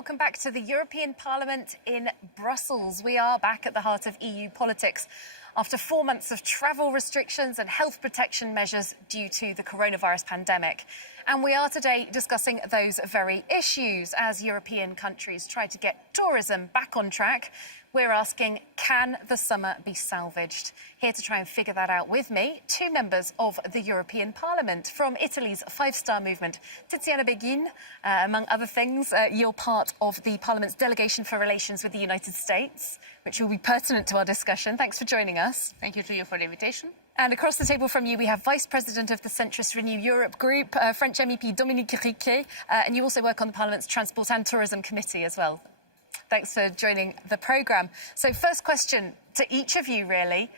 welcome back to the European Parliament in Brussels. We are back at the heart of EU politics after 4 months of travel restrictions and health protection measures due to the coronavirus pandemic. And we are today discussing those very issues as European countries try to get tourism back on track. We're asking, can the summer be salvaged? Here to try and figure that out with me, two members of the European Parliament. From Italy's Five-Star Movement, Tiziana Beghin, among other things, you're part of the Parliament's Delegation for Relations with the United States, which will be pertinent to our discussion. Thanks for joining us. Thank you to you for the invitation. And across the table from you, we have Vice President of the Centrist Renew Europe group, French MEP Dominique Riquet, and you also work on the Parliament's Transport and Tourism Committee as well. Thanks for joining the programme. So first question to each of you, really,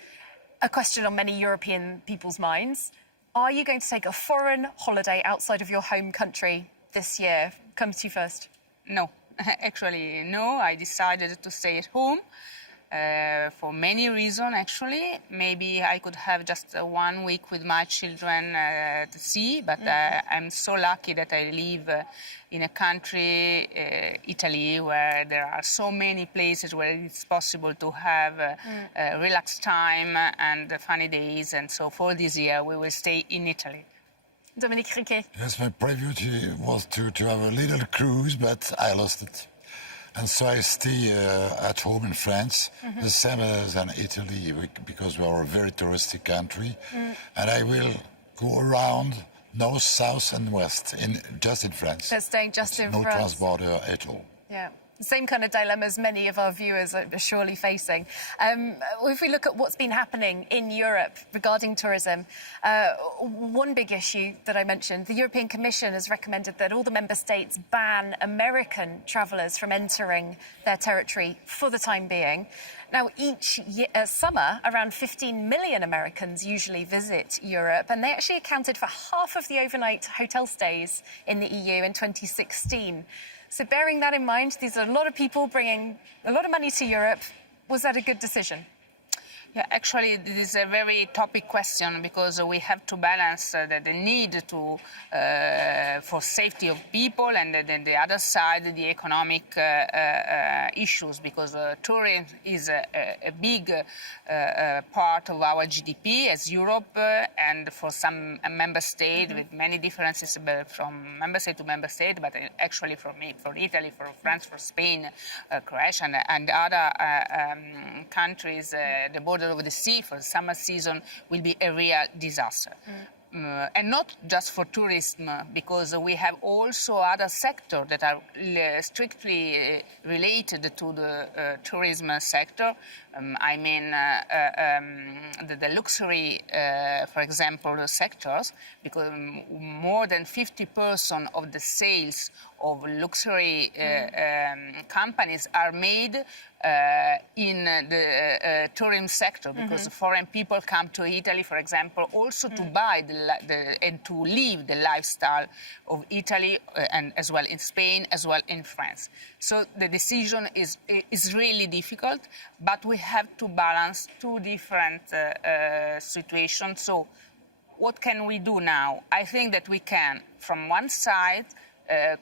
a question on many European people's minds. Are you going to take a foreign holiday outside of your home country this year? Comes to you first. No, actually, no. I decided to stay at home for many reasons, actually. Maybe I could have just 1 week with my children to see, but I'm so lucky that I live in a country, Italy, where there are so many places where it's possible to have relaxed time and funny days. And so for this year, we will stay in Italy. Dominique Riquet. Yes, my priority was to have a little cruise, but I lost it. And so I stay at home in France, the same as in Italy, because we are a very touristic country. And I will go around north, south and west, just in France. So staying just in France. No transporter at all. Yeah. Same kind of dilemmas many of our viewers are surely facing. If we look at what's been happening in Europe regarding tourism, one big issue that I mentioned, the European Commission has recommended that all the member states ban American travellers from entering their territory for the time being. Now, each summer, around 15 million Americans usually visit Europe, and they actually accounted for half of the overnight hotel stays in the EU in 2016. So bearing that in mind, these are a lot of people bringing a lot of money to Europe. Was that a good decision? Yeah, actually, this is a very topic question because we have to balance the need to for safety of people and then the other side, the economic issues, because tourism is a big part of our GDP as Europe, and for some member state with many differences from member state to member state, but actually for Italy, for France, for Spain, Croatia, and other countries, the border over the sea for the summer season will be a real disaster. And not just for tourism, because we have also other sectors that are strictly related to the tourism sector. I mean, the luxury, for example, sectors, because more than 50% of the sales of luxury companies are made in the tourism sector, because foreign people come to Italy, for example, also to buy and to live the lifestyle of Italy, and as well in Spain, as well in France. So the decision is really difficult, but we have to balance two different situations. So what can we do now? I think that we can, from one side,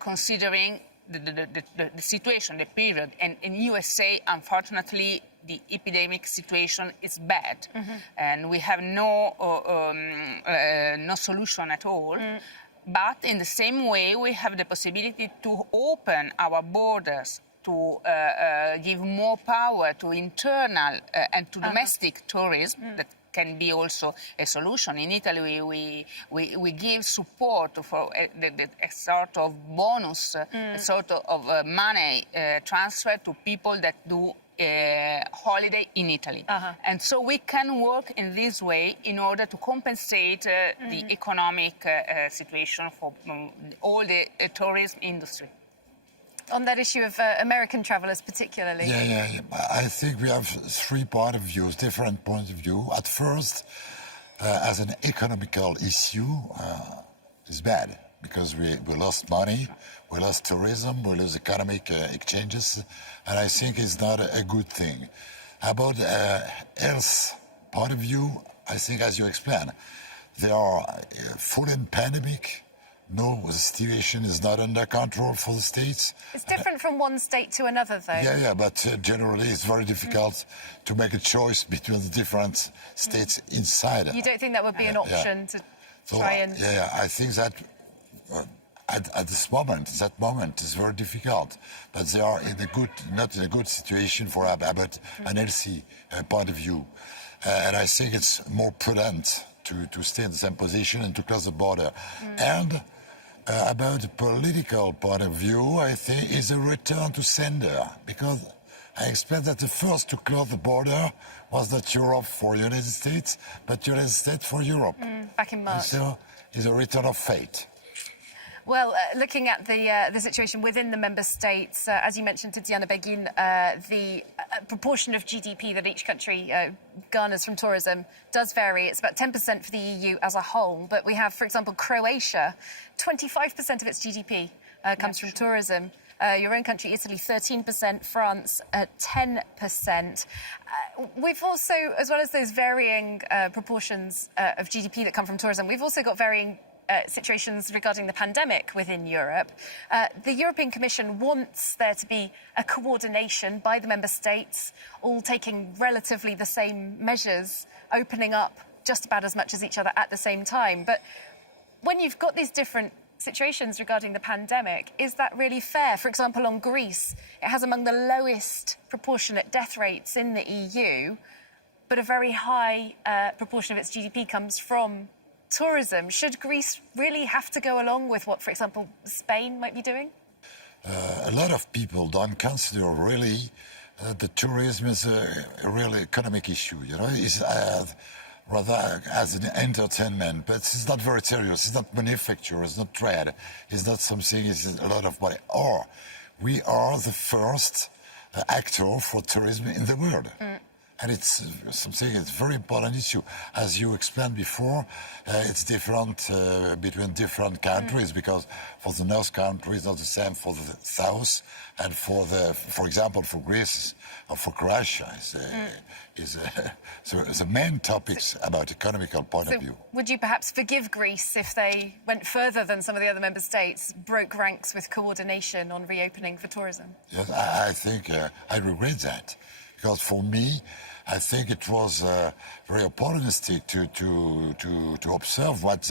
considering the situation, the period, and in USA, unfortunately, the epidemic situation is bad, and we have no solution at all. But in the same way, we have the possibility to open our borders to give more power to internal and to domestic tourism. That can be also a solution. In Italy, we give support for a sort of bonus, a sort of money transfer to people that do holiday in Italy. And so we can work in this way in order to compensate the economic situation for all the tourism industry. On that issue of American travellers particularly. Yeah. I think we have three different points of view. At first, as an economical issue, it's bad because we lost money, we lost tourism, we lost economic exchanges, and I think it's not a good thing. About health point of view, I think, as you explained, they are full in pandemic. no, the situation is not under control for the states. It's different from one state to another, though. Yeah, but generally it's very difficult to make a choice between the different states inside. You don't think that would be an option to try and... I think that at this moment, that moment is very difficult, but they are not in a good situation for about an healthy point of view. And I think it's more prudent to stay in the same position and to close the border. And about a political point of view, I think is a return to sender, because I expect that the first to close the border was not Europe for United States, but United States for Europe. Back in March. And so it's a return of fate. Well, looking at the situation within the member states, as you mentioned, Tiziana Beghin, the proportion of GDP that each country garners from tourism does vary. It's about 10% for the EU as a whole. But we have, for example, Croatia, 25% of its GDP comes from tourism. Your own country, Italy, 13%, France, 10%. We've also, as well as those varying proportions of GDP that come from tourism, we've also got varying situations regarding the pandemic within Europe. The European Commission wants there to be a coordination by the member states, all taking relatively the same measures, opening up just about as much as each other at the same time. But when you've got these different situations regarding the pandemic, is that really fair? For example, on Greece, it has among the lowest proportionate death rates in the EU, but a very high proportion of its GDP comes from tourism. Should Greece really have to go along with what, for example, Spain might be doing? A lot of people don't consider really the tourism is a real economic issue. You know, it's rather as an entertainment, but it's not very serious. It's not manufacture. It's not trade. It's not something. It's a lot of money. Or we are the first actor for tourism in the world. And it's something, it's a very important issue. As you explained before, it's different between different countries, because for the North countries, it's not the same for the South. And for example, for Greece or for Croatia, the main topics about economical point of view. Would you perhaps forgive Greece if they went further than some of the other member states, broke ranks with coordination on reopening for tourism? Yes, I think I regret that. Because for me, I think it was very opportunistic to observe what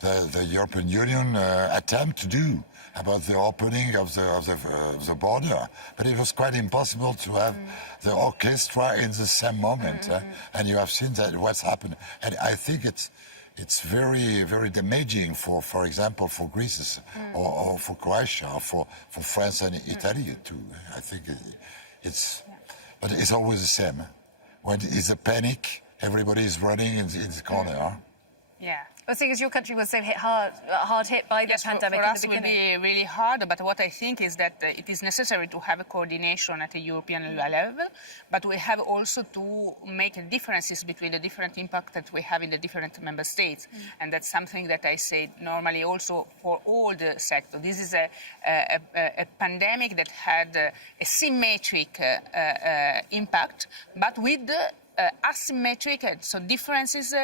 the European Union attempt to do about the opening of the border. But it was quite impossible to have the orchestra in the same moment. And you have seen that what's happened. And I think it's very, very damaging for example, for Greece or for Croatia or for France and Italy too. I think it's... But it's always the same. When it's a panic, everybody is running in the corner. Yeah. Well, seeing as your country was so hard hit by the pandemic for in us the it will beginning. be really hard, but what I think is that it is necessary to have a coordination at a European level, but we have also to make differences between the different impact that we have in the different member states. And that's something that I say normally also for all the sector. This is a pandemic that had a symmetric impact, but with asymmetric, so differences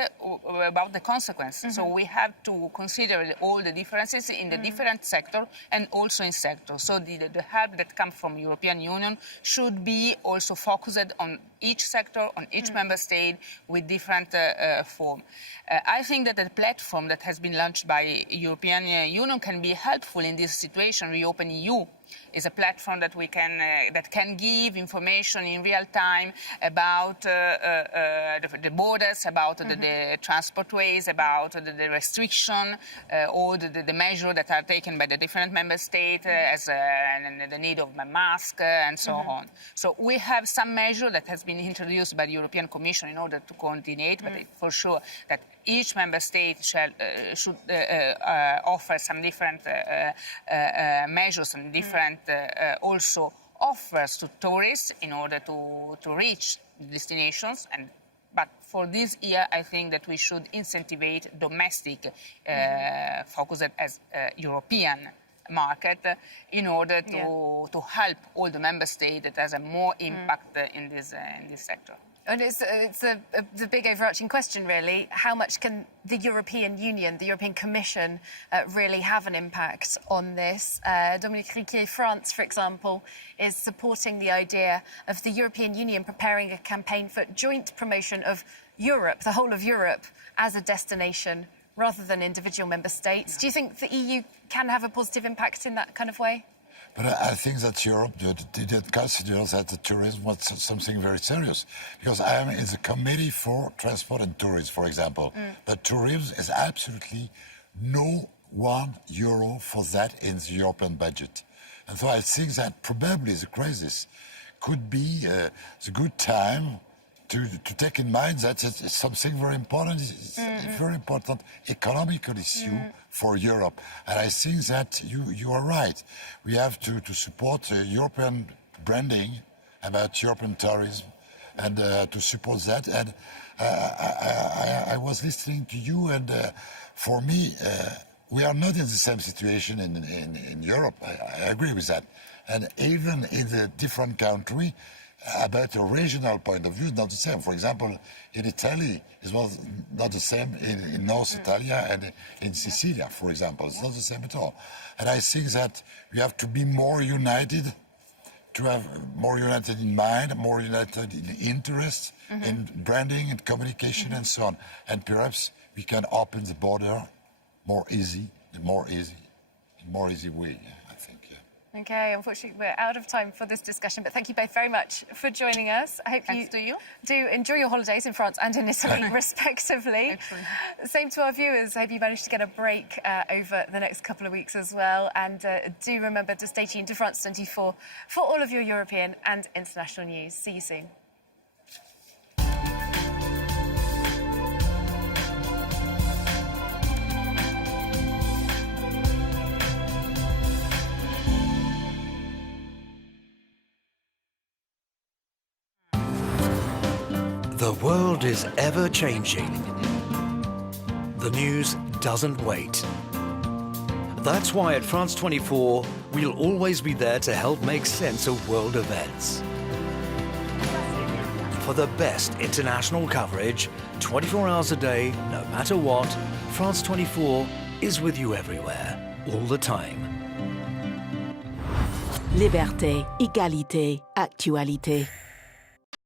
about the consequences. So we have to consider all the differences in the different sector and also in sectors. So the help that comes from European Union should be also focused on each sector, on each member state with different form. I think that the platform that has been launched by European Union can be helpful in this situation. Reopen EU is a platform that we can that can give information in real time about the borders, about the transport ways, about the restriction, or the measures that are taken by the different member states, as the need of a mask and so on. So we have some measure that has been introduced by the European Commission in order to coordinate, but for sure that each member state should offer some different measures and different also offers to tourists in order to reach destinations. But for this year, I think that we should incentivize domestic, focused as European market in order to help all the member states that has a more impact in this sector. And it's the big overarching question, really. How much can the European Union, the European Commission, really have an impact on this? Dominique Riquet, France, for example, is supporting the idea of the European Union preparing a campaign for joint promotion of Europe, the whole of Europe, as a destination rather than individual member states. Do you think the EU can have a positive impact in that kind of way? But I think that Europe did consider that the tourism was something very serious. Because I am in the Committee for Transport and Tourism, for example. But tourism is absolutely no €1 for that in the European budget. And so I think that probably the crisis could be the good time to take in mind that it's something very important. It's a very important economical issue for Europe. And I think that you are right. We have to support European branding about European tourism and to support that. And I was listening to you, and for me, we are not in the same situation in Europe. I agree with that. And even in the different country, about a regional point of view, not the same. For example, in Italy, it was not the same in North Italy and in Sicilia, for example. It's not the same at all. And I think that we have to be more united, to have more united in mind, more united in interest, in branding and communication and so on. And perhaps we can open the border more easy way, I think. Okay, unfortunately, we're out of time for this discussion, but thank you both very much for joining us. I hope you do enjoy your holidays in France and in Italy, respectively. Excellent. Same to our viewers. I hope you managed to get a break over the next couple of weeks as well. And do remember to stay tuned to France 24 for all of your European and international news. See you soon. The world is ever changing. The news doesn't wait. That's why at France 24, we'll always be there to help make sense of world events. For the best international coverage, 24 hours a day, no matter what, France 24 is with you everywhere, all the time. Liberté, égalité, actualité.